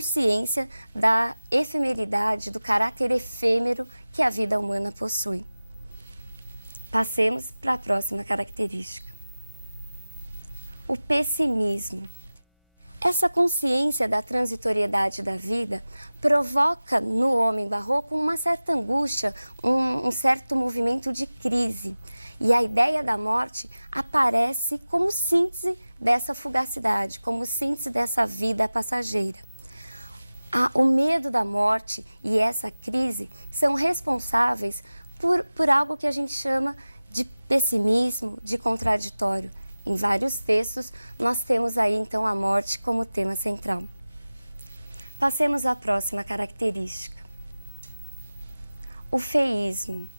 consciência da efemeridade, do caráter efêmero que a vida humana possui. Passemos para a próxima característica. O pessimismo. Essa consciência da transitoriedade da vida provoca no homem barroco uma certa angústia, um certo movimento de crise. E a ideia da morte aparece como síntese dessa fugacidade, como síntese dessa vida passageira. O medo da morte e essa crise são responsáveis por algo que a gente chama de pessimismo, de contraditório. Em vários textos, nós temos aí então a morte como tema central. Passemos à próxima característica. O feísmo.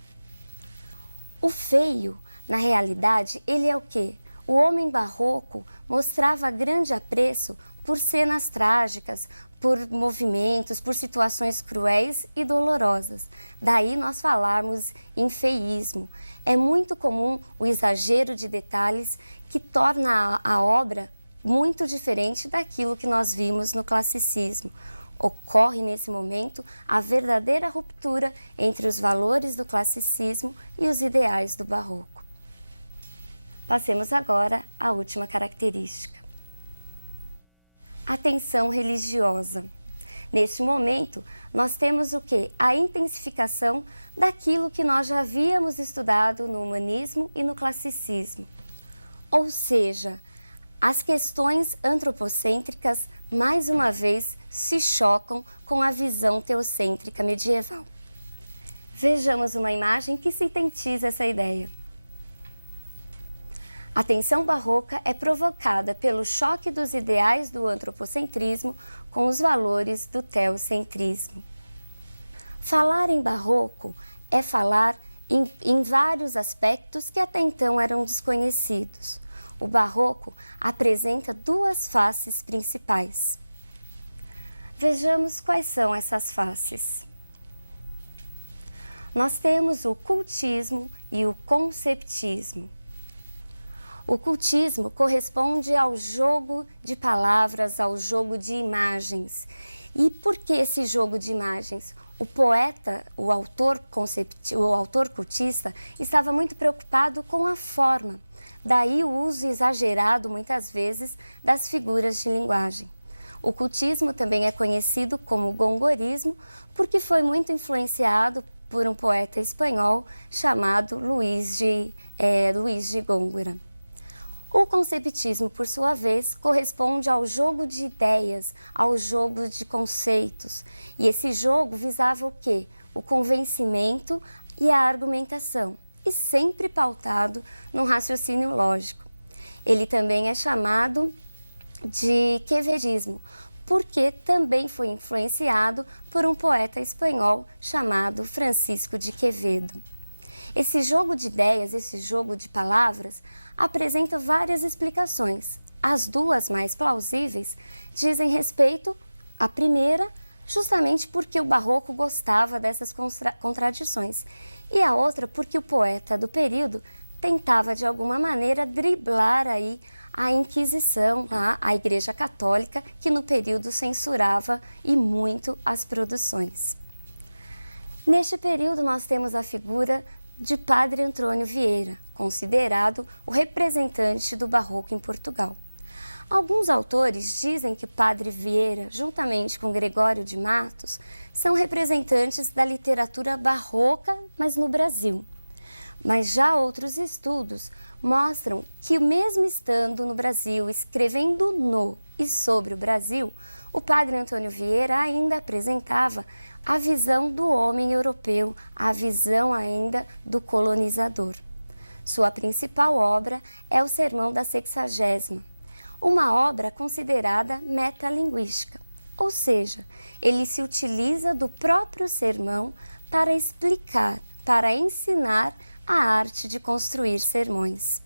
O feio, na realidade, ele é o quê? O homem barroco mostrava grande apreço por cenas trágicas, por movimentos, por situações cruéis e dolorosas. Daí nós falarmos em feísmo. É muito comum o exagero de detalhes que torna a obra muito diferente daquilo que nós vimos no classicismo. Ocorre nesse momento a verdadeira ruptura entre os valores do classicismo e os ideais do barroco. Passemos agora à última característica. A tensão religiosa. Neste momento, nós temos o quê? A intensificação daquilo que nós já havíamos estudado no humanismo e no classicismo. Ou seja, as questões antropocêntricas, mais uma vez, se chocam com a visão teocêntrica medieval. Vejamos uma imagem que sintetiza essa ideia. A tensão barroca é provocada pelo choque dos ideais do antropocentrismo com os valores do teocentrismo. Falar em barroco é falar em vários aspectos que até então eram desconhecidos. O barroco apresenta duas faces principais. Vejamos quais são essas faces. Nós temos o cultismo e o conceptismo. O cultismo corresponde ao jogo de palavras, ao jogo de imagens. E por que esse jogo de imagens? O poeta, o autor cultista, estava muito preocupado com a forma. Daí o uso exagerado, muitas vezes, das figuras de linguagem. O cultismo também é conhecido como gongorismo, porque foi muito influenciado por um poeta espanhol chamado Luís de Góngora. O conceptismo, por sua vez, corresponde ao jogo de ideias, ao jogo de conceitos. E esse jogo visava o quê? O convencimento e a argumentação, e sempre pautado num raciocínio lógico. Ele também é chamado de quevedismo, porque também foi influenciado por um poeta espanhol chamado Francisco de Quevedo. Esse jogo de ideias, esse jogo de palavras, apresenta várias explicações. As duas mais plausíveis dizem respeito à primeira, justamente porque o barroco gostava dessas contradições, e a outra porque o poeta do período tentava de alguma maneira driblar aí a Inquisição, a Igreja Católica, que no período censurava e muito as produções. Neste período nós temos a figura de Padre Antônio Vieira, considerado o representante do barroco em Portugal. Alguns autores dizem que Padre Vieira, juntamente com Gregório de Matos, são representantes da literatura barroca, mas no Brasil. Mas já outros estudos mostram que, mesmo estando no Brasil, escrevendo no e sobre o Brasil, o Padre Antônio Vieira ainda apresentava a visão do homem europeu, a visão ainda do colonizador. Sua principal obra é o Sermão da Sexagésima, uma obra considerada metalinguística, ou seja, ele se utiliza do próprio sermão para explicar, para ensinar a arte de construir sermões.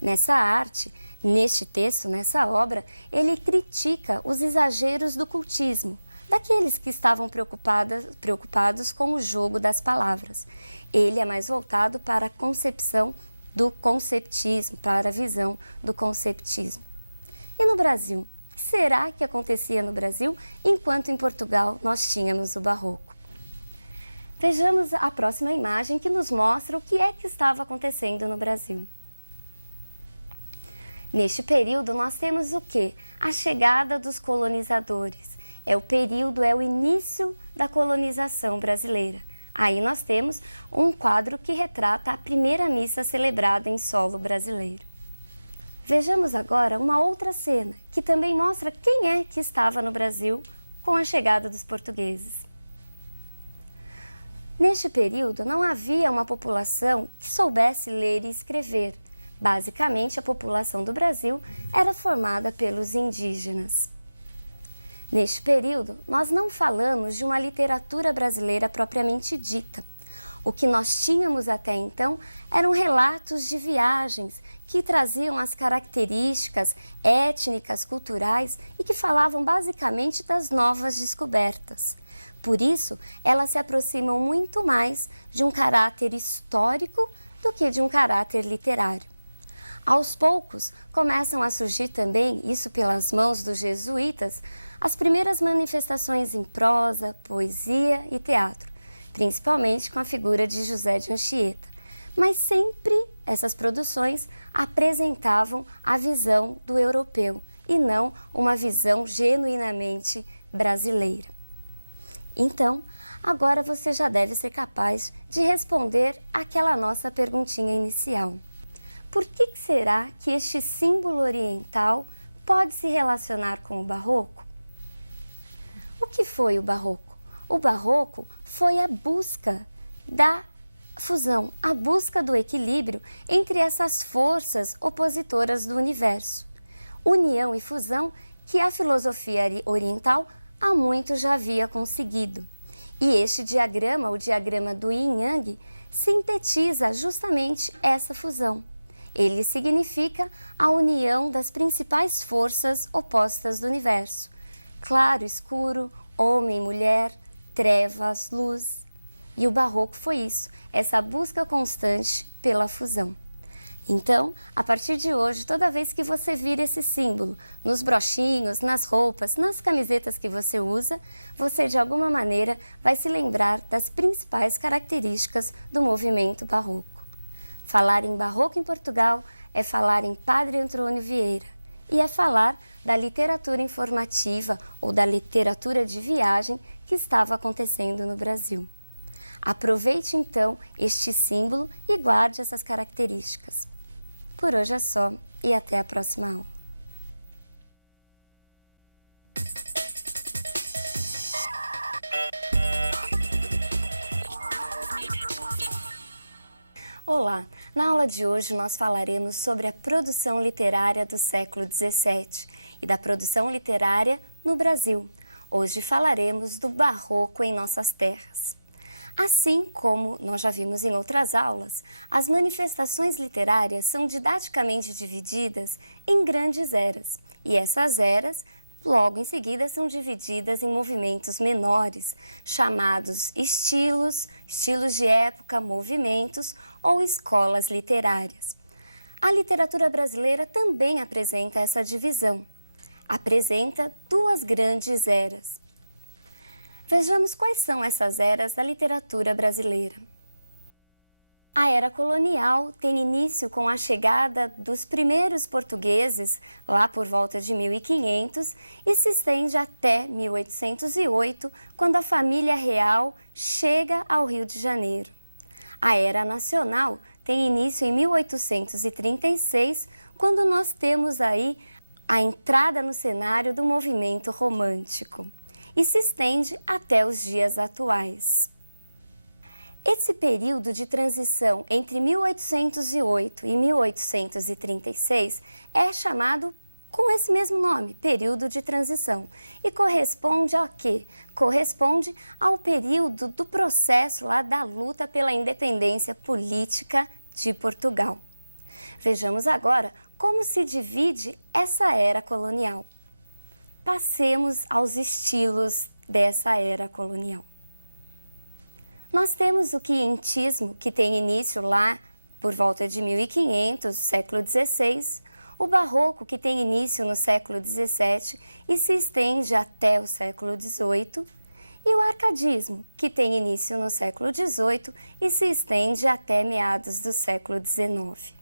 Nessa arte, neste texto, nessa obra, ele critica os exageros do cultismo, daqueles que estavam preocupados com o jogo das palavras. Ele é mais voltado para a concepção do conceptismo, para a visão do conceptismo. E no Brasil, que será que acontecia no Brasil, enquanto em Portugal nós tínhamos o Barroco? Vejamos a próxima imagem que nos mostra o que é que estava acontecendo no Brasil. Neste período nós temos o quê? A chegada dos colonizadores. É o início da colonização brasileira. Aí nós temos um quadro que retrata a primeira missa celebrada em solo brasileiro. Vejamos agora uma outra cena, que também mostra quem é que estava no Brasil com a chegada dos portugueses. Neste período não havia uma população que soubesse ler e escrever. Basicamente, a população do Brasil era formada pelos indígenas. Neste período, nós não falamos de uma literatura brasileira propriamente dita. O que nós tínhamos até então eram relatos de viagens que traziam as características étnicas, culturais e que falavam basicamente das novas descobertas. Por isso, elas se aproximam muito mais de um caráter histórico do que de um caráter literário. Aos poucos, começam a surgir também, isso pelas mãos dos jesuítas, as primeiras manifestações em prosa, poesia e teatro, principalmente com a figura de José de Anchieta. Mas sempre essas produções apresentavam a visão do europeu e não uma visão genuinamente brasileira. Então, agora você já deve ser capaz de responder aquela nossa perguntinha inicial. Por que será que este símbolo oriental pode se relacionar com o Barroco? O que foi o Barroco? O Barroco foi a busca da fusão, a busca do equilíbrio entre essas forças opositoras do universo. União e fusão que a filosofia oriental há muito já havia conseguido. E este diagrama, o diagrama do Yin-Yang, sintetiza justamente essa fusão. Ele significa a união das principais forças opostas do universo: claro, escuro, homem, mulher, trevas, luz. E o Barroco foi isso, essa busca constante pela fusão. Então, a partir de hoje, toda vez que você vir esse símbolo nos brochinhos, nas roupas, nas camisetas que você usa, você de alguma maneira vai se lembrar das principais características do movimento barroco. Falar em barroco em Portugal é falar em Padre Antônio Vieira e é falar da literatura informativa ou da literatura de viagem que estava acontecendo no Brasil. Aproveite então este símbolo e guarde essas características. Por hoje é só e até a próxima aula. Olá! Na aula de hoje nós falaremos sobre a produção literária do século XVII e da produção literária no Brasil. Hoje falaremos do Barroco em nossas terras. Assim como nós já vimos em outras aulas, as manifestações literárias são didaticamente divididas em grandes eras, e essas eras, logo em seguida, são divididas em movimentos menores, chamados estilos de época, movimentos ou escolas literárias. A literatura brasileira também apresenta essa divisão. Apresenta duas grandes eras. Vejamos quais são essas eras da literatura brasileira. A era colonial tem início com a chegada dos primeiros portugueses, lá por volta de 1500, e se estende até 1808, quando a família real chega ao Rio de Janeiro. A era nacional tem início em 1836, quando nós temos aí a entrada no cenário do movimento romântico, e se estende até os dias atuais. Esse período de transição entre 1808 e 1836 é chamado com esse mesmo nome, período de transição, e corresponde ao quê? Corresponde ao período do processo lá da luta pela independência política de Portugal. Vejamos agora como se divide essa era colonial. Passemos aos estilos dessa era colonial. Nós temos o quientismo, que tem início lá por volta de 1500, século XVI, O barroco, que tem início no século XVII e se estende até o século XVIII, e o arcadismo, que tem início no século XVIII e se estende até meados do século XIX.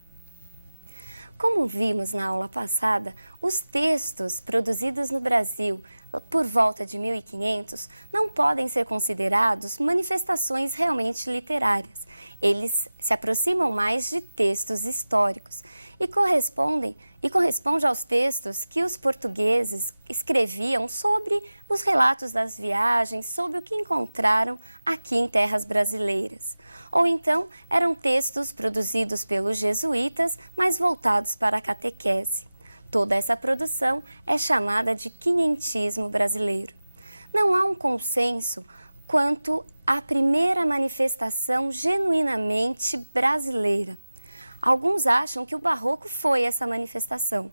Como vimos na aula passada, os textos produzidos no Brasil por volta de 1500 não podem ser considerados manifestações realmente literárias. Eles se aproximam mais de textos históricos e correspondem aos textos que os portugueses escreviam sobre os relatos das viagens, sobre o que encontraram aqui em terras brasileiras. Ou então eram textos produzidos pelos jesuítas, mas voltados para a catequese. Toda essa produção é chamada de quinhentismo brasileiro. Não há um consenso quanto à primeira manifestação genuinamente brasileira. Alguns acham que o barroco foi essa manifestação.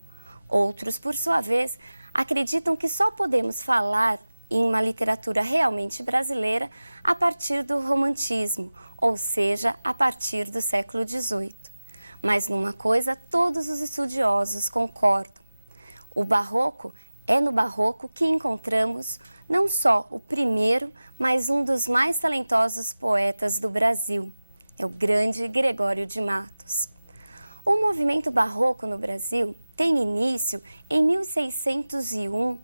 Outros, por sua vez, acreditam que só podemos falar em uma literatura realmente brasileira a partir do romantismo, ou seja, a partir do século XVIII. Mas numa coisa todos os estudiosos concordam. É no barroco que encontramos não só o primeiro, mas um dos mais talentosos poetas do Brasil. É o grande Gregório de Matos. O movimento barroco no Brasil tem início em 1601,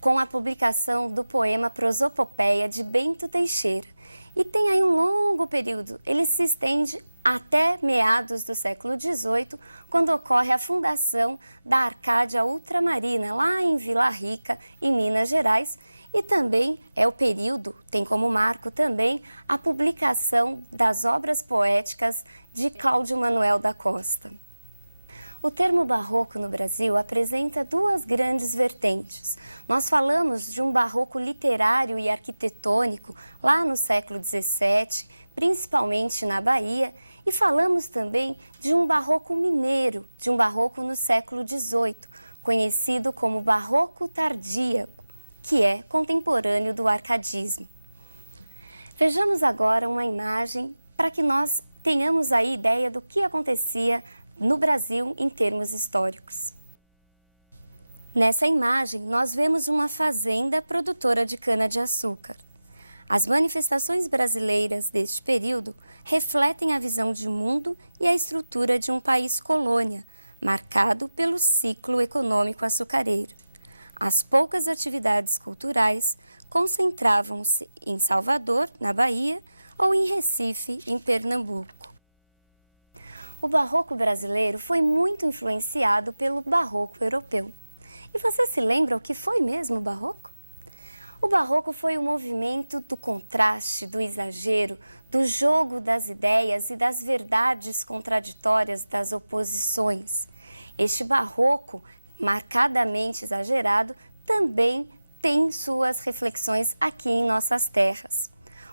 com a publicação do poema Prosopopeia de Bento Teixeira. E tem aí um longo período, ele se estende até meados do século XVIII, quando ocorre a fundação da Arcádia Ultramarina, lá em Vila Rica, em Minas Gerais, e também é o período, tem como marco também, a publicação das obras poéticas de Cláudio Manuel da Costa. O termo barroco no Brasil apresenta duas grandes vertentes. Nós falamos de um barroco literário e arquitetônico lá no século XVII, principalmente na Bahia, e falamos também de um barroco mineiro, de um barroco no século XVIII, conhecido como barroco tardíaco, que é contemporâneo do arcadismo. Vejamos agora uma imagem para que nós tenhamos aí ideia do que acontecia no Brasil em termos históricos. Nessa imagem, nós vemos uma fazenda produtora de cana-de-açúcar. As manifestações brasileiras deste período refletem a visão de mundo e a estrutura de um país colônia, marcado pelo ciclo econômico açucareiro. As poucas atividades culturais concentravam-se em Salvador, na Bahia, ou em Recife, em Pernambuco. O barroco brasileiro foi muito influenciado pelo barroco europeu. E você se lembra o que foi mesmo o barroco? O barroco foi o movimento do contraste, do exagero, do jogo das ideias e das verdades contraditórias das oposições. Este barroco, marcadamente exagerado, também tem suas reflexões aqui em nossas terras.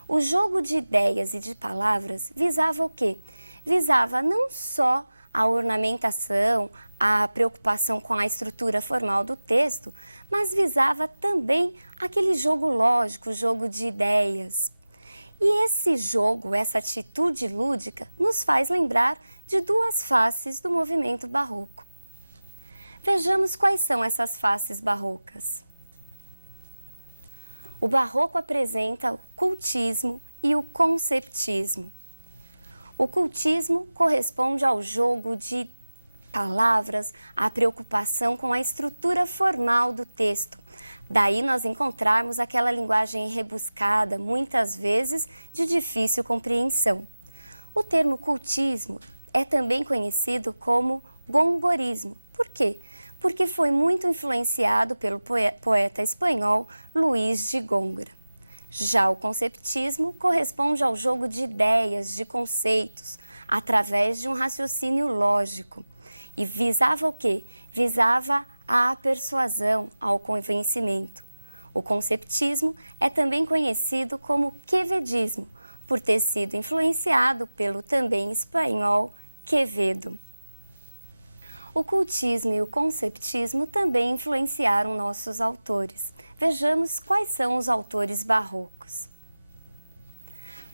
O jogo de ideias e de palavras visava o quê? Visava não só a ornamentação, a preocupação com a estrutura formal do texto, mas visava também aquele jogo lógico, jogo de ideias. E esse jogo, essa atitude lúdica, nos faz lembrar de duas faces do movimento barroco. Vejamos quais são essas faces barrocas. O barroco apresenta o cultismo e o conceptismo. O cultismo corresponde ao jogo de palavras, à preocupação com a estrutura formal do texto. Daí nós encontrarmos aquela linguagem rebuscada, muitas vezes de difícil compreensão. O termo cultismo é também conhecido como gongorismo. Por quê? Porque foi muito influenciado pelo poeta espanhol Luís de Góngora. Já o conceptismo corresponde ao jogo de ideias, de conceitos, através de um raciocínio lógico. E visava o quê? Visava a persuasão, ao convencimento. O conceptismo é também conhecido como quevedismo, por ter sido influenciado pelo também espanhol Quevedo. O cultismo e o conceptismo também influenciaram nossos autores. Vejamos quais são os autores barrocos.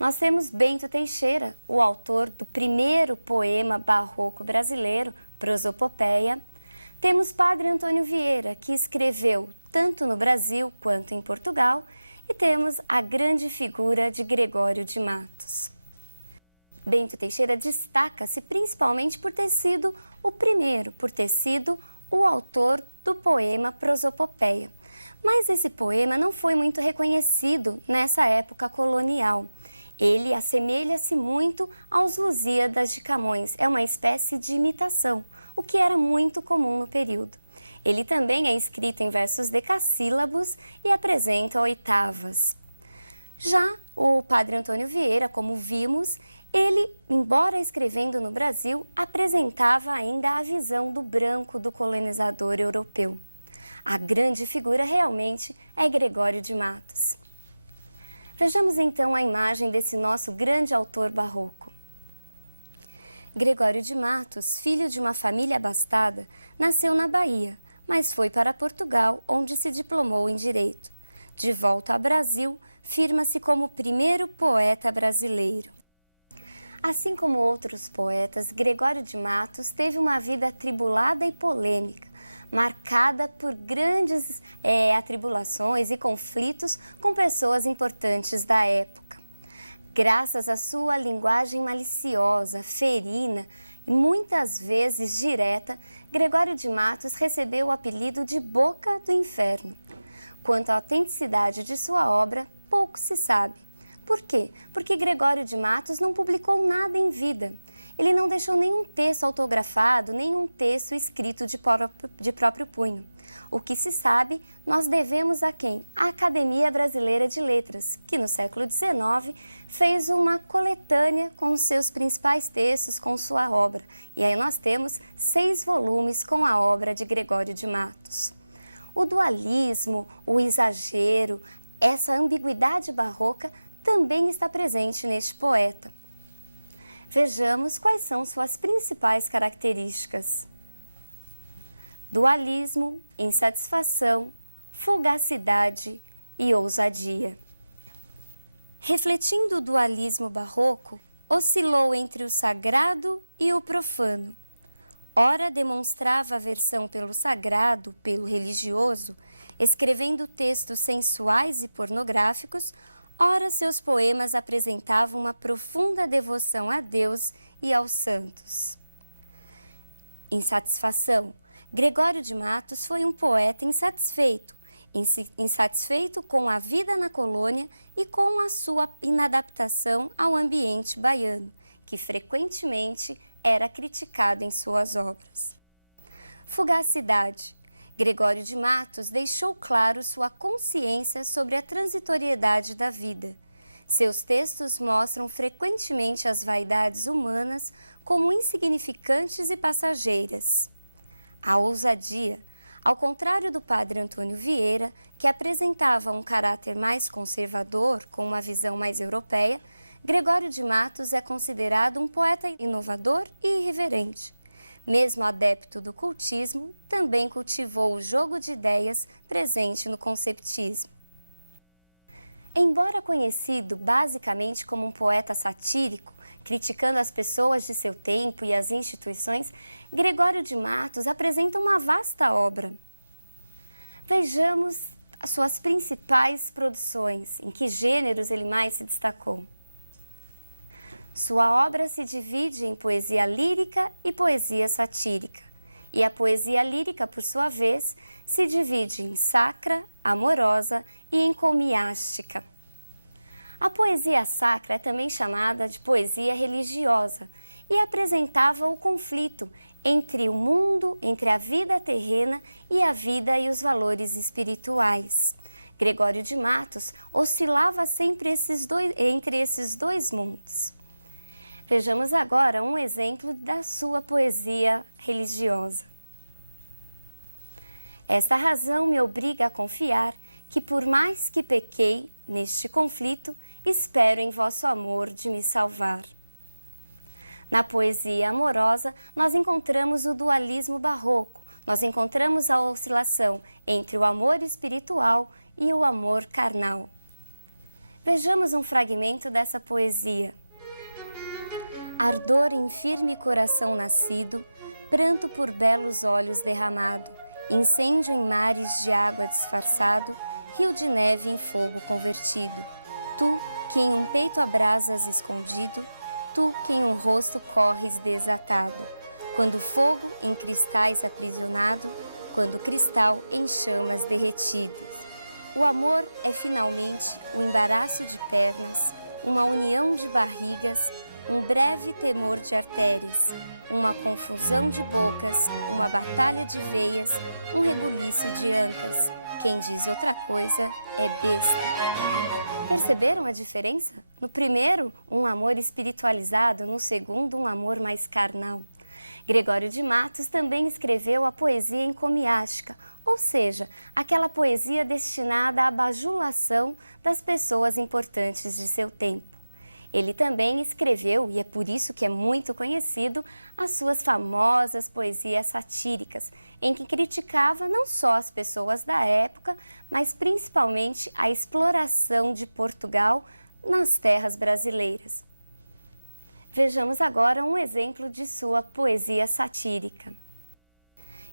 Nós temos Bento Teixeira, o autor do primeiro poema barroco brasileiro, Prosopopeia. Temos Padre Antônio Vieira, que escreveu tanto no Brasil quanto em Portugal, e temos a grande figura de Gregório de Matos. Bento Teixeira destaca-se principalmente por ter sido o primeiro, por ter sido o autor do poema Prosopopeia. Mas esse poema não foi muito reconhecido nessa época colonial. Ele assemelha-se muito aos Lusíadas de Camões, é uma espécie de imitação, o que era muito comum no período. Ele também é escrito em versos decassílabos e apresenta oitavas. Já o Padre Antônio Vieira, como vimos, ele, embora escrevendo no Brasil, apresentava ainda a visão do branco do colonizador europeu. A grande figura realmente é Gregório de Matos. Vejamos então a imagem desse nosso grande autor barroco. Gregório de Matos, filho de uma família abastada, nasceu na Bahia, mas foi para Portugal, onde se diplomou em Direito. De volta ao Brasil, firma-se como o primeiro poeta brasileiro. Assim como outros poetas, Gregório de Matos teve uma vida atribulada e polêmica, marcada por grandes atribulações e conflitos com pessoas importantes da época. Graças à sua linguagem maliciosa, ferina e muitas vezes direta, Gregório de Matos recebeu o apelido de Boca do Inferno. Quanto à autenticidade de sua obra, pouco se sabe. Por quê? Porque Gregório de Matos não publicou nada em vida. Ele não deixou nenhum texto autografado, nenhum texto escrito de próprio punho. O que se sabe, nós devemos a quem? A Academia Brasileira de Letras, que no século XIX fez uma coletânea com os seus principais textos, com sua obra. E aí nós temos 6 volumes com a obra de Gregório de Matos. O dualismo, o exagero, essa ambiguidade barroca também está presente neste poeta. Vejamos quais são suas principais características. Dualismo, insatisfação, fugacidade e ousadia. Refletindo o dualismo barroco, oscilou entre o sagrado e o profano. Ora demonstrava aversão pelo sagrado, pelo religioso, escrevendo textos sensuais e pornográficos. Ora, seus poemas apresentavam uma profunda devoção a Deus e aos santos. Insatisfação. Gregório de Matos foi um poeta insatisfeito com a vida na colônia e com a sua inadaptação ao ambiente baiano, que frequentemente era criticado em suas obras. Fugacidade. Gregório de Matos deixou claro sua consciência sobre a transitoriedade da vida. Seus textos mostram frequentemente as vaidades humanas como insignificantes e passageiras. A ousadia. Ao contrário do Padre Antônio Vieira, que apresentava um caráter mais conservador, com uma visão mais europeia, Gregório de Matos é considerado um poeta inovador e irreverente. Mesmo adepto do cultismo, também cultivou o jogo de ideias presente no conceptismo. Embora conhecido basicamente como um poeta satírico, criticando as pessoas de seu tempo e as instituições, Gregório de Matos apresenta uma vasta obra. Vejamos as suas principais produções, em que gêneros ele mais se destacou. Sua obra se divide em poesia lírica e poesia satírica, e a poesia lírica, por sua vez, se divide em sacra, amorosa e encomiástica. A poesia sacra é também chamada de poesia religiosa e apresentava o conflito entre o mundo, entre a vida terrena e a vida e os valores espirituais. Gregório de Matos oscilava sempre entre esses dois mundos. Vejamos agora um exemplo da sua poesia religiosa. Esta razão me obriga a confiar que, por mais que pequei neste conflito, espero em vosso amor de me salvar. Na poesia amorosa, nós encontramos o dualismo barroco, nós encontramos a oscilação entre o amor espiritual e o amor carnal. Vejamos um fragmento dessa poesia. Ardor em firme coração nascido, pranto por belos olhos derramado, incêndio em mares de água disfarçado, rio de neve em fogo convertido. Tu, que em um peito abrasas escondido, tu, que em um rosto corres desatado, quando fogo em cristais aprisionado, quando cristal em chamas derretidas. O amor é finalmente um embaraço de pernas, uma união de barrigas, um breve temor de artérias, uma confusão de bocas, uma batalha de veias, um rebuliço de ancas. Quem diz outra coisa é besta. Perceberam a diferença? No primeiro, um amor espiritualizado, no segundo, um amor mais carnal. Gregório de Matos também escreveu a poesia encomiástica, ou seja, aquela poesia destinada à bajulação das pessoas importantes de seu tempo. Ele também escreveu, e é por isso que é muito conhecido, as suas famosas poesias satíricas, em que criticava não só as pessoas da época, mas principalmente a exploração de Portugal nas terras brasileiras. Vejamos agora um exemplo de sua poesia satírica.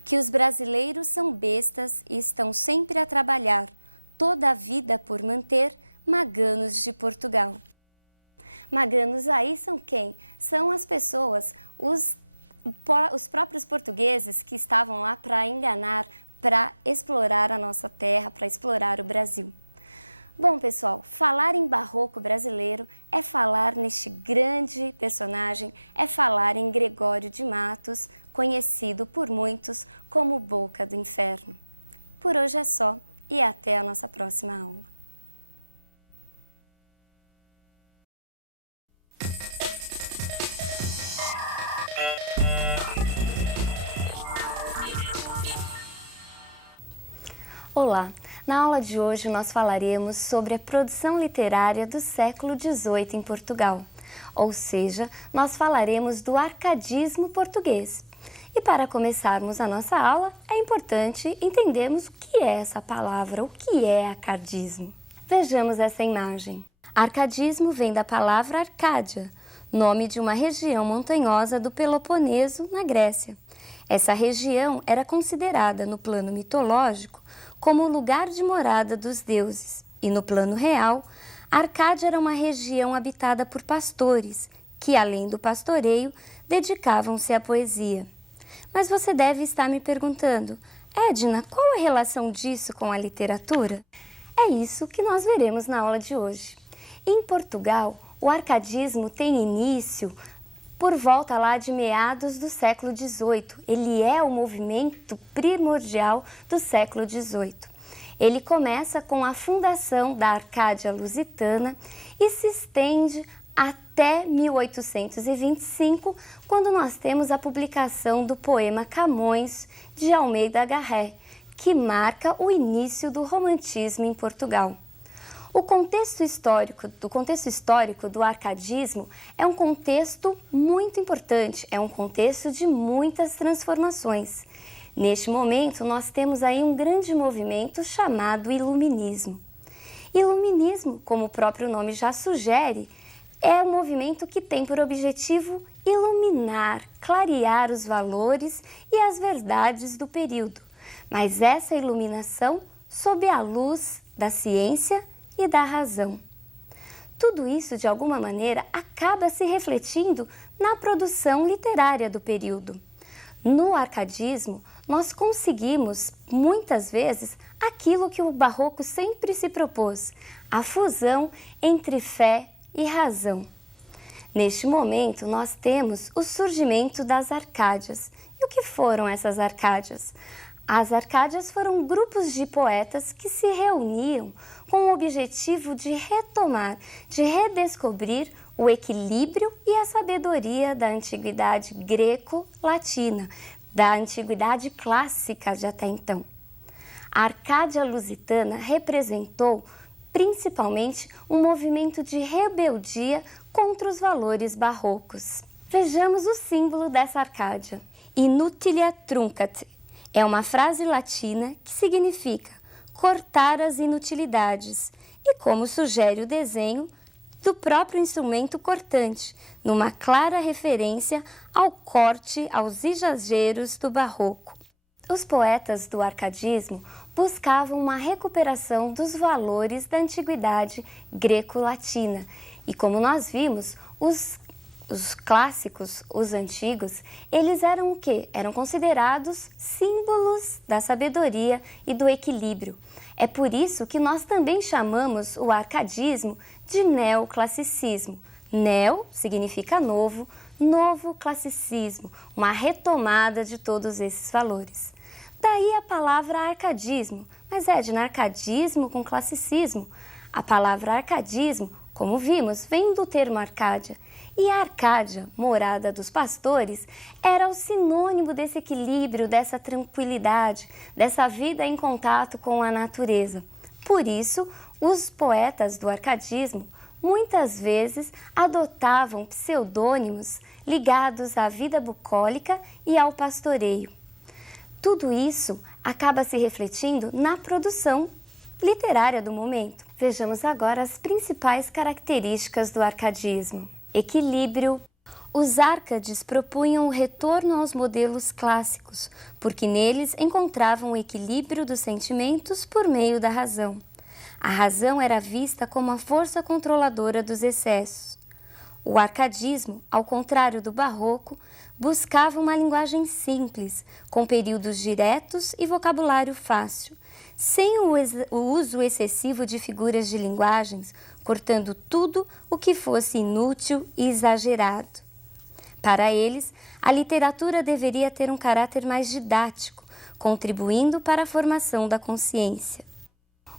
Que os brasileiros são bestas e estão sempre a trabalhar, toda a vida por manter maganos de Portugal. Maganos aí são quem? São as pessoas, os próprios portugueses que estavam lá para enganar, para explorar a nossa terra, para explorar o Brasil. Bom, pessoal, falar em barroco brasileiro é falar neste grande personagem, é falar em Gregório de Matos, conhecido por muitos como Boca do Inferno. Por hoje é só e até a nossa próxima aula. Olá! Na aula de hoje nós falaremos sobre a produção literária do século XVIII em Portugal, ou seja, nós falaremos do arcadismo português. E para começarmos a nossa aula, é importante entendermos o que é essa palavra, o que é arcadismo. Vejamos essa imagem. Arcadismo vem da palavra Arcádia, nome de uma região montanhosa do Peloponeso, na Grécia. Essa região era considerada no plano mitológico como o lugar de morada dos deuses, e no plano real, Arcádia era uma região habitada por pastores, que além do pastoreio, dedicavam-se à poesia. Mas você deve estar me perguntando, Edna, qual a relação disso com a literatura? É isso que nós veremos na aula de hoje. Em Portugal, o arcadismo tem início por volta lá de meados do século XVIII. Ele é o movimento primordial do século XVIII. Ele começa com a fundação da Arcádia Lusitana e se estende até 1825, quando nós temos a publicação do poema Camões, de Almeida Garré, que marca o início do romantismo em Portugal. O contexto histórico do arcadismo é um contexto muito importante, é um contexto de muitas transformações. Neste momento, nós temos aí um grande movimento chamado Iluminismo. Iluminismo, como o próprio nome já sugere, é um movimento que tem por objetivo iluminar, clarear os valores e as verdades do período. Mas essa iluminação sob a luz da ciência e da razão. Tudo isso, de alguma maneira, acaba se refletindo na produção literária do período. No arcadismo, nós conseguimos, muitas vezes, aquilo que o barroco sempre se propôs, a fusão entre fé e razão. Neste momento, nós temos o surgimento das Arcádias. E o que foram essas Arcádias? As Arcádias foram grupos de poetas que se reuniam com o objetivo de retomar, de redescobrir o equilíbrio e a sabedoria da antiguidade greco-latina, da antiguidade clássica de até então. A Arcádia Lusitana representou principalmente um movimento de rebeldia contra os valores barrocos. Vejamos o símbolo dessa Arcádia. Inutilia truncat. É uma frase latina que significa cortar as inutilidades e, como sugere o desenho, do próprio instrumento cortante, numa clara referência ao corte aos exageros do barroco. Os poetas do arcadismo buscavam uma recuperação dos valores da antiguidade greco-latina e, como nós vimos, os clássicos, os antigos, eles eram o quê? Eram considerados símbolos da sabedoria e do equilíbrio. É por isso que nós também chamamos o arcadismo de neoclassicismo. Neo significa novo, novo classicismo, uma retomada de todos esses valores. Daí a palavra arcadismo, mas Edna, arcadismo com classicismo. A palavra arcadismo, como vimos, vem do termo Arcádia. E a Arcádia, morada dos pastores, era o sinônimo desse equilíbrio, dessa tranquilidade, dessa vida em contato com a natureza. Por isso, os poetas do arcadismo muitas vezes adotavam pseudônimos ligados à vida bucólica e ao pastoreio. Tudo isso acaba se refletindo na produção literária do momento. Vejamos agora as principais características do arcadismo. Equilíbrio. Os árcades propunham o retorno aos modelos clássicos, porque neles encontravam o equilíbrio dos sentimentos por meio da razão. A razão era vista como a força controladora dos excessos. O arcadismo, ao contrário do barroco, buscava uma linguagem simples, com períodos diretos e vocabulário fácil, sem o uso excessivo de figuras de linguagens, cortando tudo o que fosse inútil e exagerado. Para eles, a literatura deveria ter um caráter mais didático, contribuindo para a formação da consciência.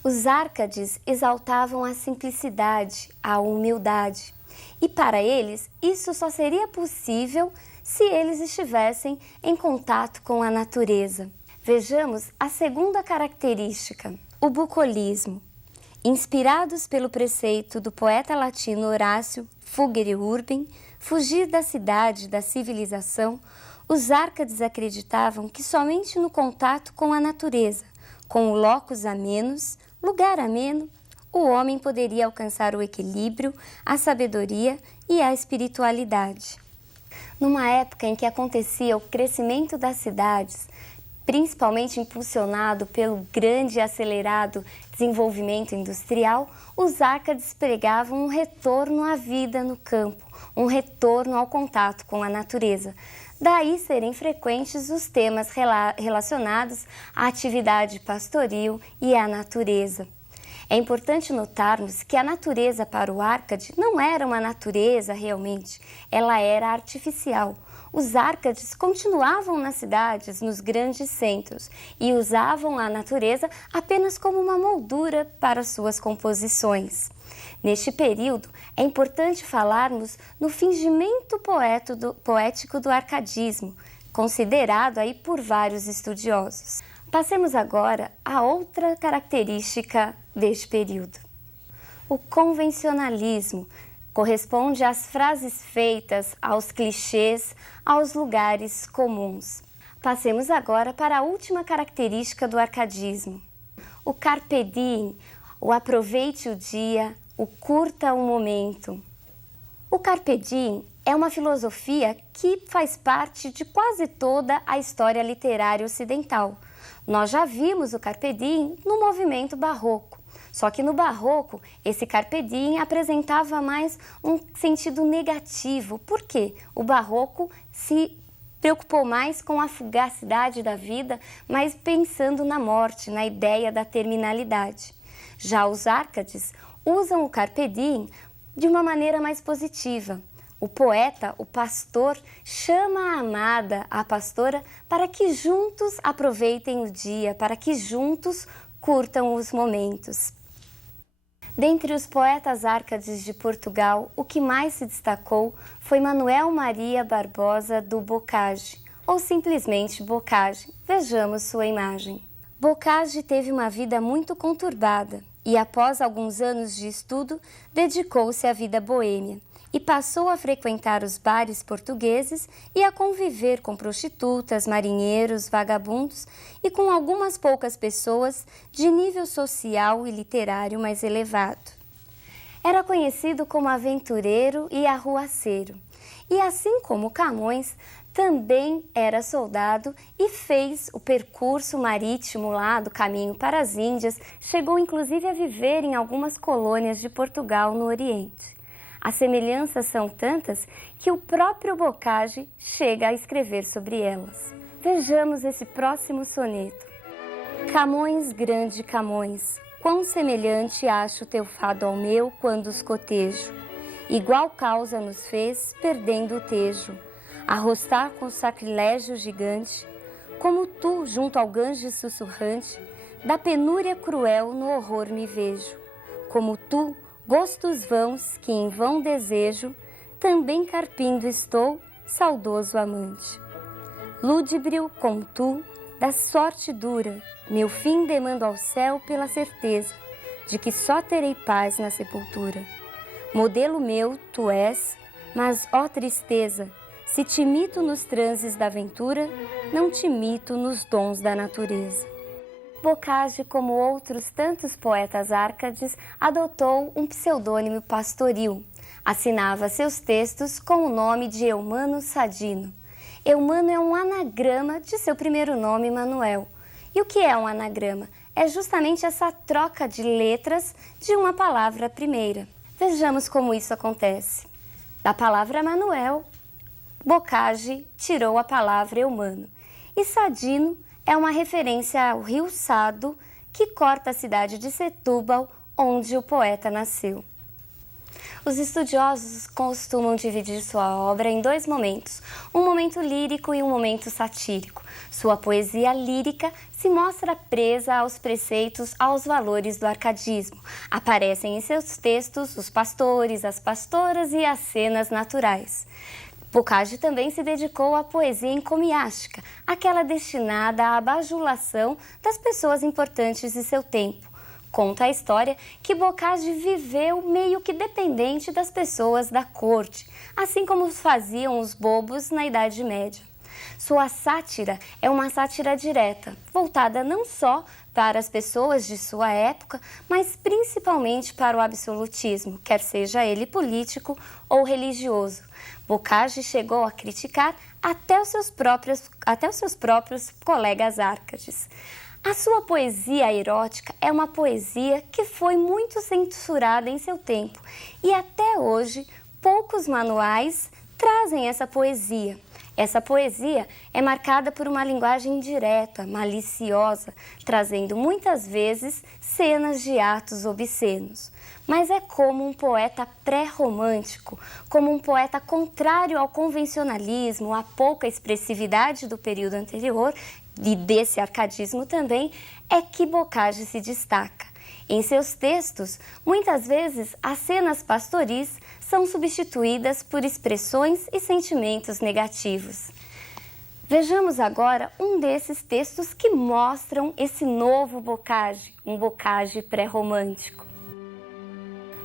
Os árcades exaltavam a simplicidade, a humildade, e para eles isso só seria possível se eles estivessem em contato com a natureza. Vejamos a segunda característica, o bucolismo. Inspirados pelo preceito do poeta latino Horácio, fugere urbem, fugir da cidade, da civilização, os árcades acreditavam que somente no contato com a natureza, com o locus amenus, lugar ameno, o homem poderia alcançar o equilíbrio, a sabedoria e a espiritualidade. Numa época em que acontecia o crescimento das cidades, principalmente impulsionado pelo grande e acelerado desenvolvimento industrial, os árcades pregavam um retorno à vida no campo, um retorno ao contato com a natureza. Daí serem frequentes os temas relacionados à atividade pastoril e à natureza. É importante notarmos que a natureza para o árcade não era uma natureza realmente, ela era artificial. Os árcades continuavam nas cidades, nos grandes centros, e usavam a natureza apenas como uma moldura para suas composições. Neste período, é importante falarmos no fingimento poético do arcadismo, considerado aí por vários estudiosos. Passemos agora a outra característica deste período. O convencionalismo corresponde às frases feitas, aos clichês, aos lugares comuns. Passemos agora para a última característica do arcadismo. O carpe diem, o aproveite o dia, o curta o momento. O carpe diem é uma filosofia que faz parte de quase toda a história literária ocidental. Nós já vimos o carpe diem no movimento barroco. Só que no barroco, esse carpe diem apresentava mais um sentido negativo. Por quê? O barroco se preocupou mais com a fugacidade da vida, mas pensando na morte, na ideia da terminalidade. Já os árcades usam o carpe diem de uma maneira mais positiva. O poeta, o pastor, chama a amada, a pastora, para que juntos aproveitem o dia, para que juntos curtam os momentos. Dentre os poetas árcades de Portugal, o que mais se destacou foi Manuel Maria Barbosa do Bocage, ou simplesmente Bocage. Vejamos sua imagem. Bocage teve uma vida muito conturbada e, após alguns anos de estudo, dedicou-se à vida boêmia e passou a frequentar os bares portugueses e a conviver com prostitutas, marinheiros, vagabundos e com algumas poucas pessoas de nível social e literário mais elevado. Era conhecido como aventureiro e arruaceiro. E assim como Camões, também era soldado e fez o percurso marítimo lá do caminho para as Índias, chegou inclusive a viver em algumas colônias de Portugal no Oriente. As semelhanças são tantas que o próprio Bocage chega a escrever sobre elas. Vejamos esse próximo soneto. Camões, grande Camões, quão semelhante acho teu fado ao meu quando os cotejo. Igual causa nos fez, perdendo o tejo, arrostar com sacrilégio gigante, como tu, junto ao Ganges sussurrante, da penúria cruel no horror me vejo. Como tu, gostos vãos que em vão desejo, também carpindo estou, saudoso amante. Lúdibril como tu, da sorte dura, meu fim demando ao céu pela certeza de que só terei paz na sepultura. Modelo meu tu és, mas, ó tristeza, se te imito nos transes da aventura, não te imito nos dons da natureza. Bocage, como outros tantos poetas árcades, adotou um pseudônimo pastoril. Assinava seus textos com o nome de Eumano Sadino. Eumano é um anagrama de seu primeiro nome, Manuel. E o que é um anagrama? É justamente essa troca de letras de uma palavra primeira. Vejamos como isso acontece. Da palavra Manuel, Bocage tirou a palavra Eumano. E Sadino é uma referência ao rio Sado, que corta a cidade de Setúbal, onde o poeta nasceu. Os estudiosos costumam dividir sua obra em dois momentos, um momento lírico e um momento satírico. Sua poesia lírica se mostra presa aos preceitos, aos valores do arcadismo. Aparecem em seus textos os pastores, as pastoras e as cenas naturais. Bocage também se dedicou à poesia encomiástica, aquela destinada à bajulação das pessoas importantes de seu tempo. Conta a história que Bocage viveu meio que dependente das pessoas da corte, assim como faziam os bobos na Idade Média. Sua sátira é uma sátira direta, voltada não só para as pessoas de sua época, mas principalmente para o absolutismo, quer seja ele político ou religioso. Bocage chegou a criticar até os seus próprios colegas árcades. A sua poesia erótica é uma poesia que foi muito censurada em seu tempo e até hoje poucos manuais trazem essa poesia. Essa poesia é marcada por uma linguagem direta, maliciosa, trazendo muitas vezes cenas de atos obscenos. Mas é como um poeta pré-romântico, como um poeta contrário ao convencionalismo, à pouca expressividade do período anterior, e desse arcadismo também, é que Bocage se destaca. Em seus textos, muitas vezes as cenas pastoris são substituídas por expressões e sentimentos negativos. Vejamos agora um desses textos que mostram esse novo Bocage, um Bocage pré-romântico.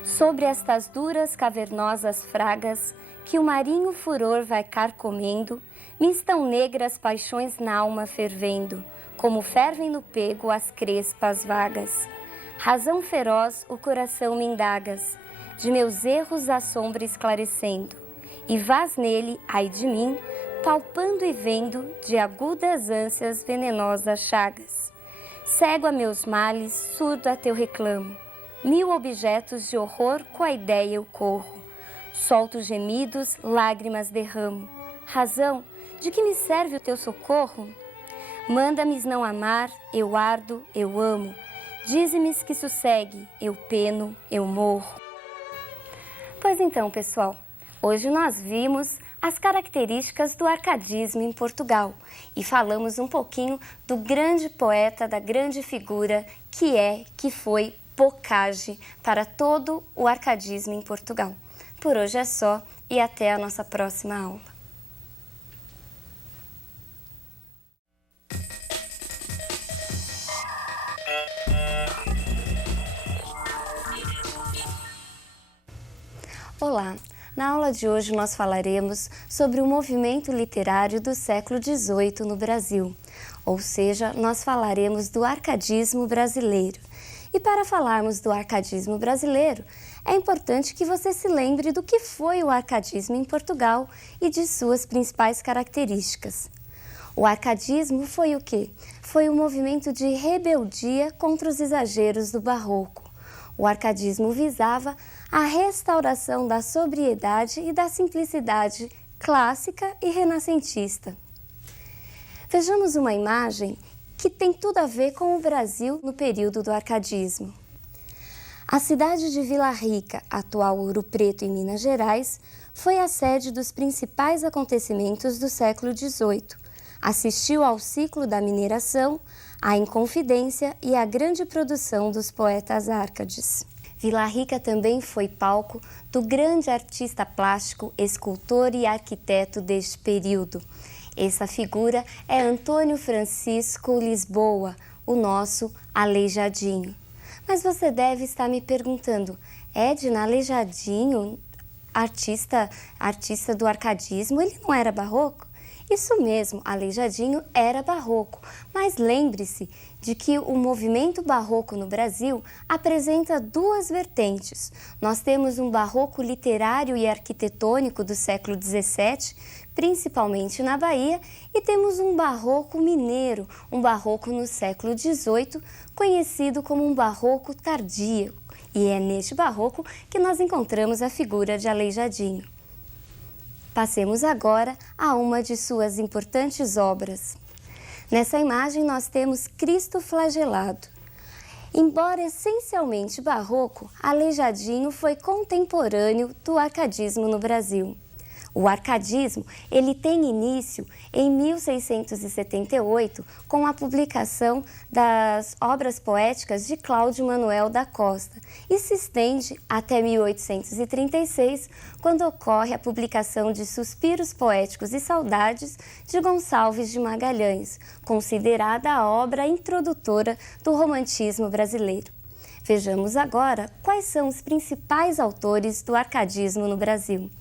Sobre estas duras cavernosas fragas, que o marinho furor vai carcomendo, me estão negras paixões n'alma fervendo, como fervem no pego as crespas vagas. Razão feroz o coração me indagas, de meus erros a sombra esclarecendo, e vás nele, ai de mim, palpando e vendo de agudas ânsias venenosas chagas. Cego a meus males, surdo a teu reclamo, mil objetos de horror com a ideia eu corro. Solto gemidos, lágrimas derramo. Razão, de que me serve o teu socorro? Manda-me não amar, eu ardo, eu amo. Dize-me que sossegue, eu peno, eu morro. Pois então, pessoal, hoje nós vimos as características do arcadismo em Portugal e falamos um pouquinho do grande poeta, da grande figura que foi Bocage para todo o arcadismo em Portugal. Por hoje é só e até a nossa próxima aula. Olá! Na aula de hoje nós falaremos sobre o movimento literário do século XVIII no Brasil, ou seja, nós falaremos do arcadismo brasileiro. E para falarmos do arcadismo brasileiro, é importante que você se lembre do que foi o arcadismo em Portugal e de suas principais características. O arcadismo foi o quê? Foi um movimento de rebeldia contra os exageros do barroco. O arcadismo visava a restauração da sobriedade e da simplicidade clássica e renascentista. Vejamos uma imagem que tem tudo a ver com o Brasil no período do arcadismo. A cidade de Vila Rica, atual Ouro Preto, em Minas Gerais, foi a sede dos principais acontecimentos do século XVIII. Assistiu ao ciclo da mineração, à Inconfidência e à grande produção dos poetas árcades. Vila Rica também foi palco do grande artista plástico, escultor e arquiteto deste período. Essa figura é Antônio Francisco Lisboa, o nosso Aleijadinho. Mas você deve estar me perguntando, Edna, Aleijadinho, artista do arcadismo, ele não era barroco? Isso mesmo, Aleijadinho era barroco, mas lembre-se de que o movimento barroco no Brasil apresenta duas vertentes. Nós temos um barroco literário e arquitetônico do século XVII, principalmente na Bahia, e temos um barroco mineiro, um barroco no século XVIII, conhecido como um barroco tardio. E é neste barroco que nós encontramos a figura de Aleijadinho. Passemos agora a uma de suas importantes obras. Nessa imagem nós temos Cristo flagelado. Embora essencialmente barroco, Aleijadinho foi contemporâneo do arcadismo no Brasil. O arcadismo, ele tem início em 1678 com a publicação das obras poéticas de Cláudio Manuel da Costa e se estende até 1836, quando ocorre a publicação de Suspiros Poéticos e Saudades de Gonçalves de Magalhães, considerada a obra introdutora do romantismo brasileiro. Vejamos agora quais são os principais autores do arcadismo no Brasil.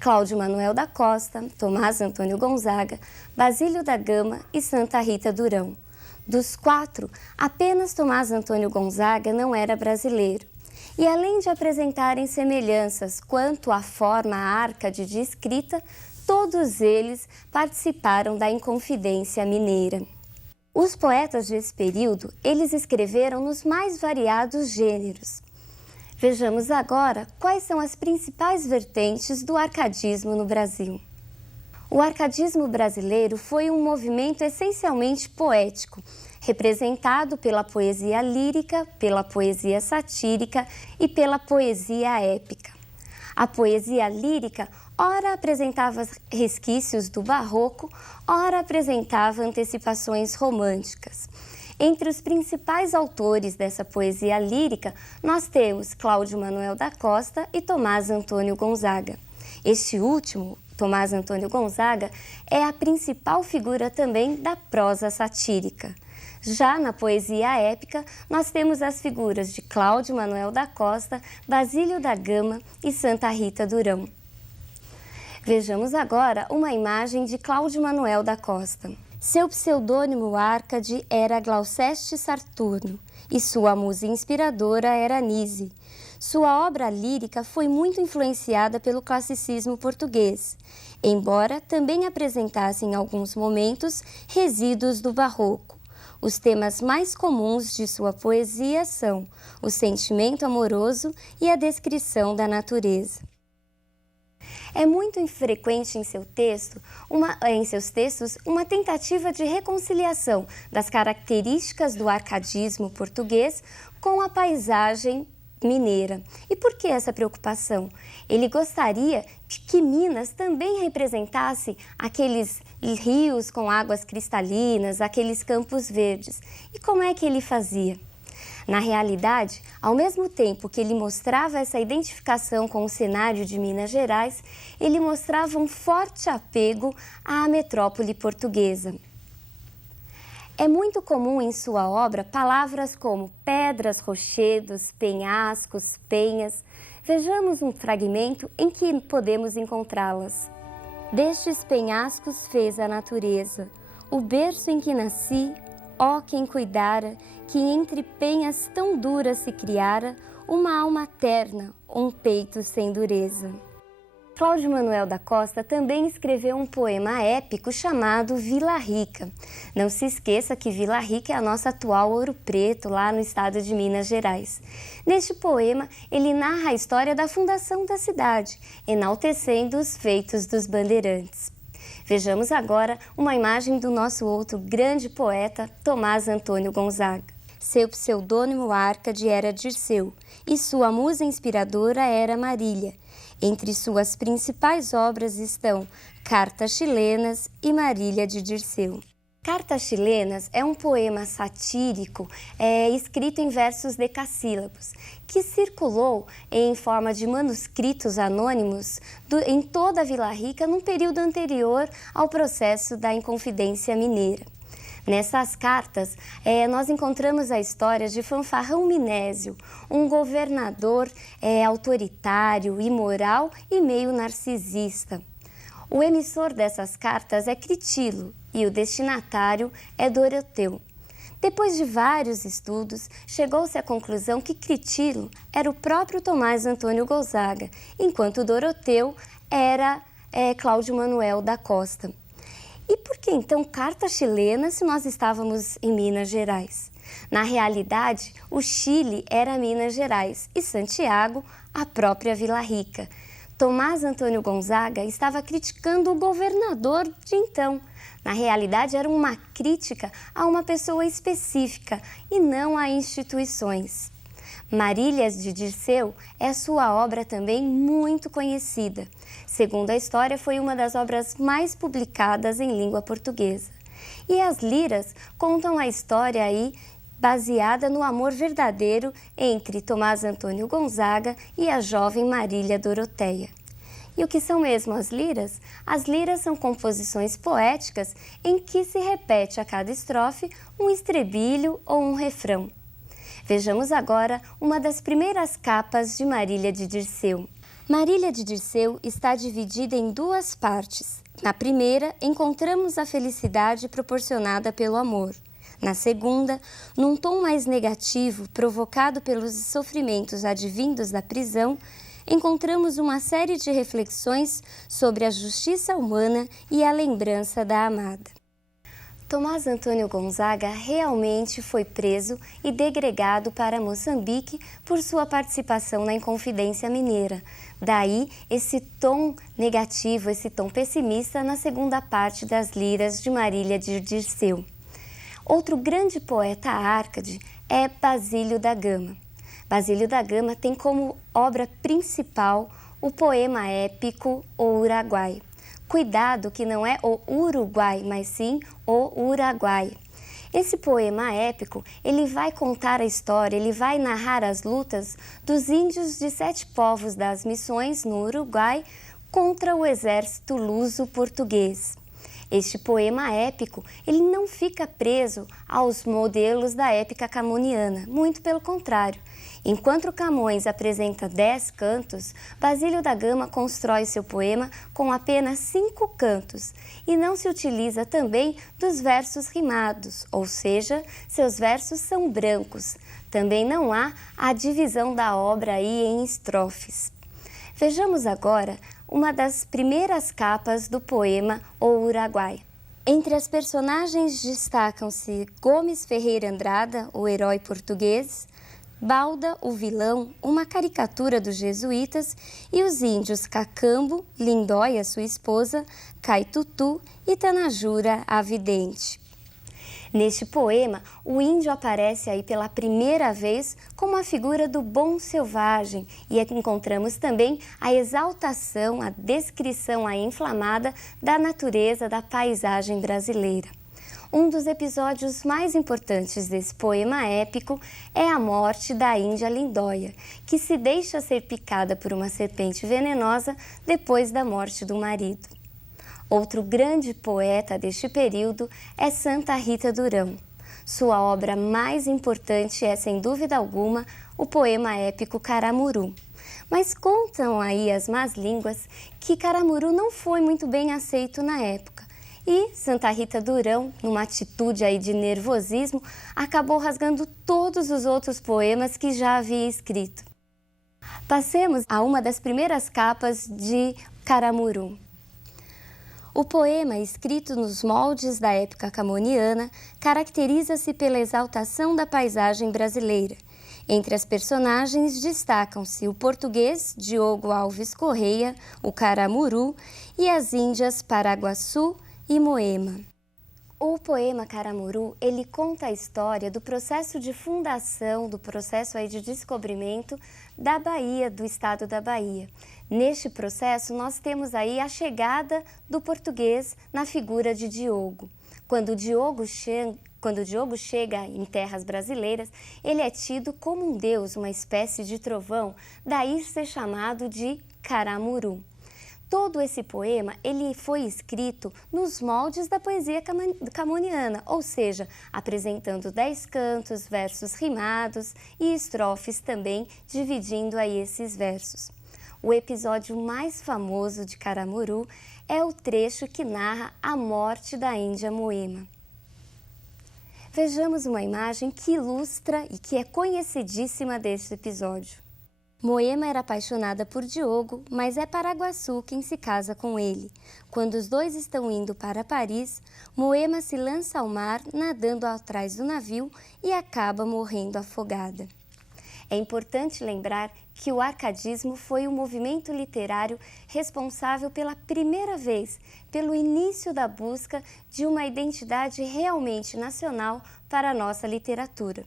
Cláudio Manuel da Costa, Tomás Antônio Gonzaga, Basílio da Gama e Santa Rita Durão. Dos quatro, apenas Tomás Antônio Gonzaga não era brasileiro. E além de apresentarem semelhanças quanto à forma árcade de escrita, todos eles participaram da Inconfidência Mineira. Os poetas desse período, eles escreveram nos mais variados gêneros. Vejamos agora quais são as principais vertentes do arcadismo no Brasil. O arcadismo brasileiro foi um movimento essencialmente poético, representado pela poesia lírica, pela poesia satírica e pela poesia épica. A poesia lírica ora apresentava resquícios do barroco, ora apresentava antecipações românticas. Entre os principais autores dessa poesia lírica, nós temos Cláudio Manuel da Costa e Tomás Antônio Gonzaga. Este último, Tomás Antônio Gonzaga, é a principal figura também da prosa satírica. Já na poesia épica, nós temos as figuras de Cláudio Manuel da Costa, Basílio da Gama e Santa Rita Durão. Vejamos agora uma imagem de Cláudio Manuel da Costa. Seu pseudônimo árcade era Glauceste Saturno e sua musa inspiradora era Anise. Sua obra lírica foi muito influenciada pelo classicismo português, embora também apresentasse em alguns momentos resíduos do barroco. Os temas mais comuns de sua poesia são o sentimento amoroso e a descrição da natureza. É muito infrequente em seus textos uma tentativa de reconciliação das características do arcadismo português com a paisagem mineira. E por que essa preocupação? Ele gostaria de que Minas também representasse aqueles rios com águas cristalinas, aqueles campos verdes. E como é que ele fazia? Na realidade, ao mesmo tempo que ele mostrava essa identificação com o cenário de Minas Gerais, ele mostrava um forte apego à metrópole portuguesa. É muito comum em sua obra palavras como pedras, rochedos, penhascos, penhas. Vejamos um fragmento em que podemos encontrá-las. Destes penhascos fez a natureza, o berço em que nasci, ó quem cuidara, que entre penhas tão duras se criara, uma alma terna, um peito sem dureza. Cláudio Manuel da Costa também escreveu um poema épico chamado Vila Rica. Não se esqueça que Vila Rica é a nossa atual Ouro Preto, lá no estado de Minas Gerais. Neste poema, ele narra a história da fundação da cidade, enaltecendo os feitos dos bandeirantes. Vejamos agora uma imagem do nosso outro grande poeta, Tomás Antônio Gonzaga. Seu pseudônimo Árcade era Dirceu e sua musa inspiradora era Marília. Entre suas principais obras estão Cartas Chilenas e Marília de Dirceu. Cartas Chilenas é um poema satírico escrito em versos decassílabos, que circulou em forma de manuscritos anônimos em toda a Vila Rica num período anterior ao processo da Inconfidência Mineira. Nessas cartas, nós encontramos a história de Fanfarrão Minésio, um governador autoritário, imoral e meio narcisista. O emissor dessas cartas é Critilo e o destinatário é Doroteu. Depois de vários estudos, chegou-se à conclusão que Critilo era o próprio Tomás Antônio Gonzaga, enquanto Doroteu era Cláudio Manuel da Costa. E por que então carta chilena se nós estávamos em Minas Gerais? Na realidade, o Chile era Minas Gerais e Santiago, a própria Vila Rica. Tomás Antônio Gonzaga estava criticando o governador de então. Na realidade, era uma crítica a uma pessoa específica e não a instituições. Marílias de Dirceu é sua obra também muito conhecida. Segundo a história, foi uma das obras mais publicadas em língua portuguesa. E as liras contam a história baseada no amor verdadeiro entre Tomás Antônio Gonzaga e a jovem Marília Doroteia. E o que são mesmo as liras? As liras são composições poéticas em que se repete a cada estrofe um estrebilho ou um refrão. Vejamos agora uma das primeiras capas de Marília de Dirceu. Marília de Dirceu está dividida em duas partes. Na primeira, encontramos a felicidade proporcionada pelo amor. Na segunda, num tom mais negativo, provocado pelos sofrimentos advindos da prisão, encontramos uma série de reflexões sobre a justiça humana e a lembrança da amada. Tomás Antônio Gonzaga realmente foi preso e degregado para Moçambique por sua participação na Inconfidência Mineira. Daí esse tom negativo, esse tom pessimista na segunda parte das liras de Marília de Dirceu. Outro grande poeta Árcade é Basílio da Gama. Basílio da Gama tem como obra principal o poema épico O Uruguai. Cuidado que não é o Uruguai, mas sim o Uraguai. Esse poema épico, ele vai contar a história, ele vai narrar as lutas dos índios de 7 povos das missões no Uruguai contra o exército luso-português. Este poema épico, ele não fica preso aos modelos da épica camoniana, muito pelo contrário. Enquanto Camões apresenta 10 cantos, Basílio da Gama constrói seu poema com apenas 5 cantos e não se utiliza também dos versos rimados, ou seja, seus versos são brancos. Também não há a divisão da obra em estrofes. Vejamos agora uma das primeiras capas do poema O Uruguai. Entre as personagens destacam-se Gomes Ferreira Andrada, o herói português, Balda, o vilão, uma caricatura dos jesuítas, e os índios Cacambo, Lindóia, sua esposa, Caitutu e Tanajura, a vidente. Neste poema, o índio aparece pela primeira vez como a figura do bom selvagem e aqui encontramos também a exaltação, a descrição inflamada da natureza, da paisagem brasileira. Um dos episódios mais importantes desse poema épico é a morte da índia Lindóia, que se deixa ser picada por uma serpente venenosa depois da morte do marido. Outro grande poeta deste período é Santa Rita Durão. Sua obra mais importante é, sem dúvida alguma, o poema épico Caramuru. Mas contam as más línguas que Caramuru não foi muito bem aceito na época. E Santa Rita Durão, numa atitude de nervosismo, acabou rasgando todos os outros poemas que já havia escrito. Passemos a uma das primeiras capas de Caramuru. O poema, escrito nos moldes da época camoniana, caracteriza-se pela exaltação da paisagem brasileira. Entre as personagens destacam-se o português Diogo Alves Correia, o Caramuru, e as índias Paraguaçu e Moema. O poema Caramuru, ele conta a história do processo de fundação, do processo de descobrimento da Bahia, do estado da Bahia. Neste processo, nós temos aí a chegada do português na figura de Diogo. Quando Diogo chega em terras brasileiras, ele é tido como um deus, uma espécie de trovão, daí ser chamado de Caramuru. Todo esse poema ele foi escrito nos moldes da poesia camoniana, ou seja, apresentando 10 cantos, versos rimados e estrofes também, dividindo aí esses versos. O episódio mais famoso de Caramuru é o trecho que narra a morte da Índia Moema. Vejamos uma imagem que ilustra e que é conhecidíssima deste episódio. Moema era apaixonada por Diogo, mas é Paraguaçu quem se casa com ele. Quando os dois estão indo para Paris, Moema se lança ao mar, nadando atrás do navio e acaba morrendo afogada. É importante lembrar que o arcadismo foi o movimento literário responsável pela primeira vez pelo início da busca de uma identidade realmente nacional para a nossa literatura.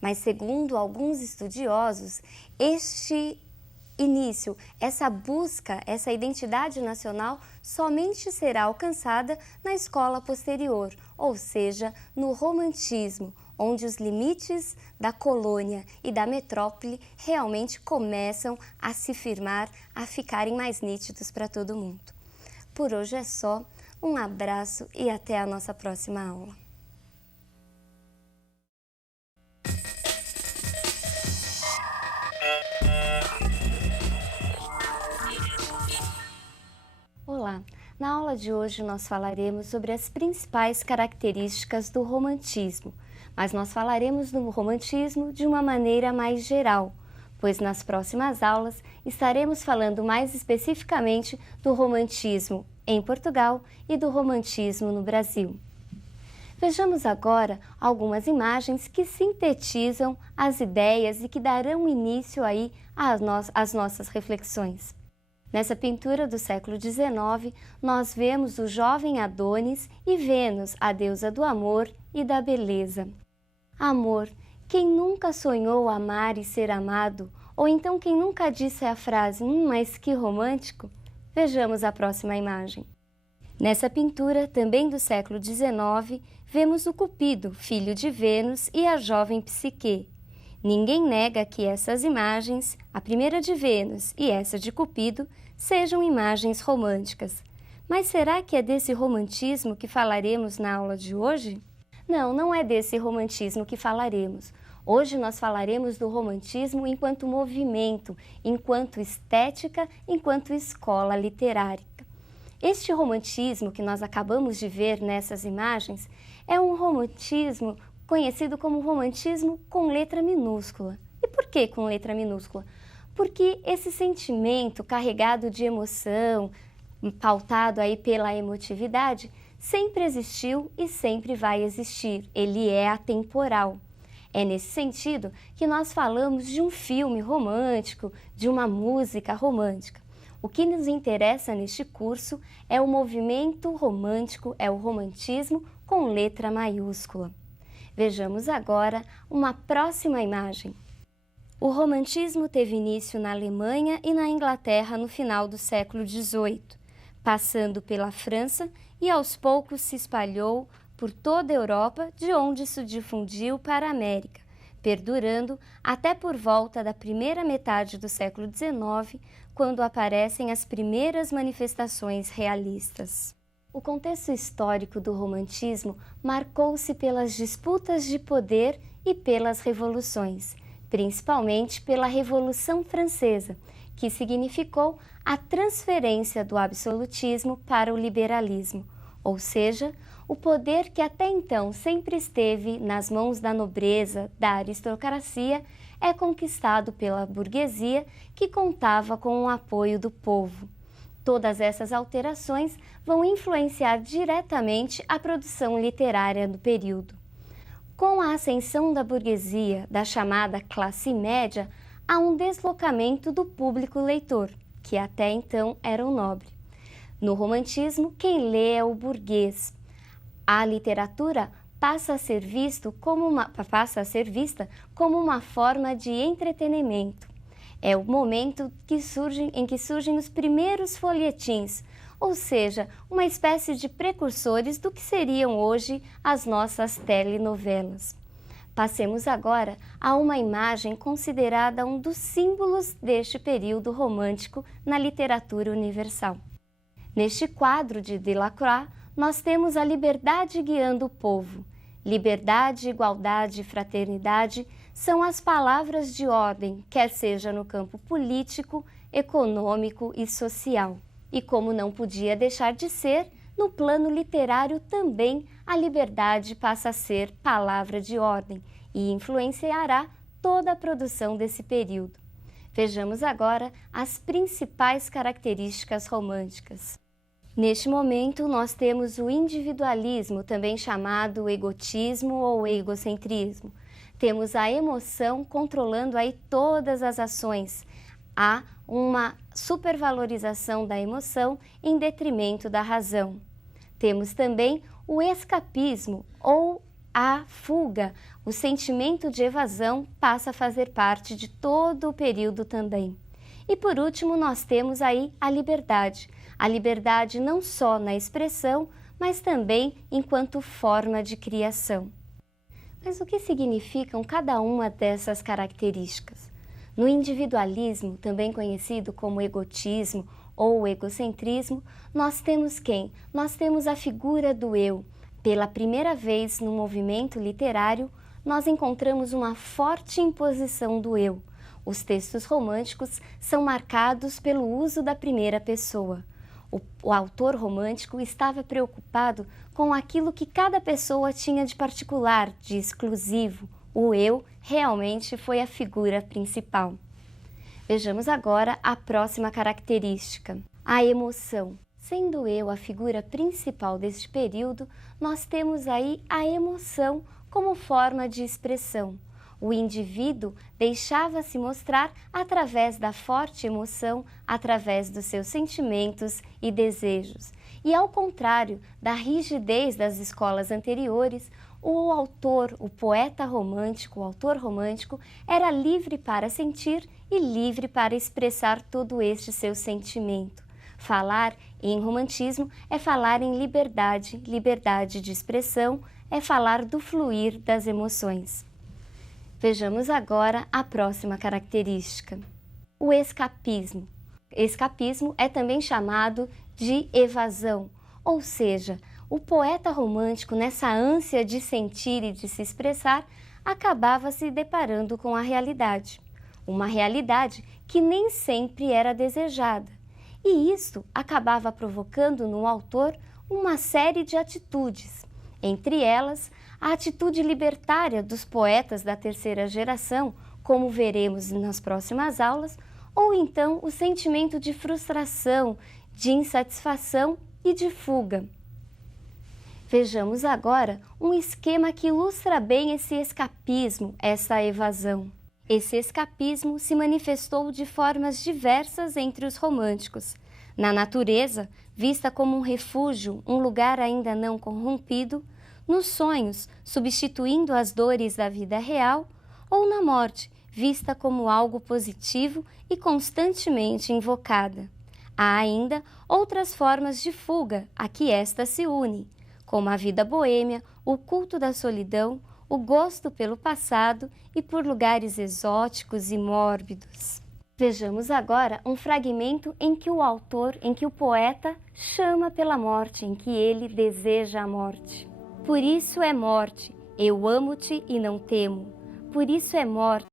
Mas, segundo alguns estudiosos, este início, essa busca, essa identidade nacional somente será alcançada na escola posterior, ou seja, no romantismo, onde os limites da colônia e da metrópole realmente começam a se firmar, a ficarem mais nítidos para todo mundo. Por hoje é só, um abraço e até a nossa próxima aula. Olá! Na aula de hoje nós falaremos sobre as principais características do romantismo, mas nós falaremos do romantismo de uma maneira mais geral, pois nas próximas aulas estaremos falando mais especificamente do romantismo em Portugal e do romantismo no Brasil. Vejamos agora algumas imagens que sintetizam as ideias e que darão início aí às nossas reflexões. Nessa pintura do século XIX, nós vemos o jovem Adonis e Vênus, a deusa do amor e da beleza. Amor, quem nunca sonhou amar e ser amado? Ou então quem nunca disse a frase, mas que romântico? Vejamos a próxima imagem. Nessa pintura, também do século XIX, vemos o Cupido, filho de Vênus, e a jovem Psique. Ninguém nega que essas imagens, a primeira de Vênus e essa de Cupido, sejam imagens românticas. Mas será que é desse romantismo que falaremos na aula de hoje? Não, não é desse romantismo que falaremos. Hoje nós falaremos do romantismo enquanto movimento, enquanto estética, enquanto escola literária. Este romantismo que nós acabamos de ver nessas imagens é um romantismo conhecido como romantismo com letra minúscula. E por que com letra minúscula? Porque esse sentimento carregado de emoção, pautado aí pela emotividade, sempre existiu e sempre vai existir. Ele é atemporal. É nesse sentido que nós falamos de um filme romântico, de uma música romântica. O que nos interessa neste curso é o movimento romântico, é o romantismo com letra maiúscula. Vejamos agora uma próxima imagem. O romantismo teve início na Alemanha e na Inglaterra no final do século XVIII, passando pela França e aos poucos se espalhou por toda a Europa, de onde se difundiu para a América, perdurando até por volta da primeira metade do século XIX, quando aparecem as primeiras manifestações realistas. O contexto histórico do romantismo marcou-se pelas disputas de poder e pelas revoluções, principalmente pela Revolução Francesa, que significou a transferência do absolutismo para o liberalismo, ou seja, o poder que até então sempre esteve nas mãos da nobreza, da aristocracia, é conquistado pela burguesia, que contava com o apoio do povo. Todas essas alterações vão influenciar diretamente a produção literária do período. Com a ascensão da burguesia, da chamada classe média, há um deslocamento do público leitor, que até então era o nobre. No romantismo, quem lê é o burguês. A literatura passa a ser vista como uma forma de entretenimento. É o momento em que surgem os primeiros folhetins, ou seja, uma espécie de precursores do que seriam hoje as nossas telenovelas. Passemos agora a uma imagem considerada um dos símbolos deste período romântico na literatura universal. Neste quadro de Delacroix, nós temos a liberdade guiando o povo. Liberdade, igualdade e fraternidade são as palavras de ordem, quer seja no campo político, econômico e social. E como não podia deixar de ser, no plano literário também a liberdade passa a ser palavra de ordem e influenciará toda a produção desse período. Vejamos agora as principais características românticas. Neste momento, nós temos o individualismo, também chamado egotismo ou egocentrismo. Temos a emoção controlando aí todas as ações. Há uma supervalorização da emoção em detrimento da razão. Temos também o escapismo ou a fuga. O sentimento de evasão passa a fazer parte de todo o período também. E por último, nós temos aí a liberdade. A liberdade não só na expressão, mas também enquanto forma de criação. Mas o que significam cada uma dessas características? No individualismo, também conhecido como egotismo ou egocentrismo, nós temos quem? Nós temos a figura do eu. Pela primeira vez no movimento literário, nós encontramos uma forte imposição do eu. Os textos românticos são marcados pelo uso da primeira pessoa. O autor romântico estava preocupado com aquilo que cada pessoa tinha de particular, de exclusivo. O eu realmente foi a figura principal. Vejamos agora a próxima característica, a emoção. Sendo eu a figura principal deste período, nós temos aí a emoção como forma de expressão. O indivíduo deixava-se mostrar através da forte emoção, através dos seus sentimentos e desejos. E ao contrário da rigidez das escolas anteriores, o autor, o poeta romântico, o autor romântico, era livre para sentir e livre para expressar todo este seu sentimento. Falar em romantismo é falar em liberdade, liberdade de expressão, é falar do fluir das emoções. Vejamos agora a próxima característica, o escapismo. Escapismo é também chamado de evasão, ou seja, o poeta romântico, nessa ânsia de sentir e de se expressar, acabava se deparando com a realidade. Uma realidade que nem sempre era desejada. E isso acabava provocando no autor uma série de atitudes, entre elas a atitude libertária dos poetas da terceira geração, como veremos nas próximas aulas, ou então o sentimento de frustração, de insatisfação e de fuga. Vejamos agora um esquema que ilustra bem esse escapismo, essa evasão. Esse escapismo se manifestou de formas diversas entre os românticos. Na natureza, vista como um refúgio, um lugar ainda não corrompido, nos sonhos, substituindo as dores da vida real, ou na morte, vista como algo positivo e constantemente invocada. Há ainda outras formas de fuga a que esta se une, como a vida boêmia, o culto da solidão, o gosto pelo passado e por lugares exóticos e mórbidos. Vejamos agora um fragmento em que o poeta chama pela morte, em que ele deseja a morte. Por isso é morte, eu amo-te e não temo. Por isso é morte,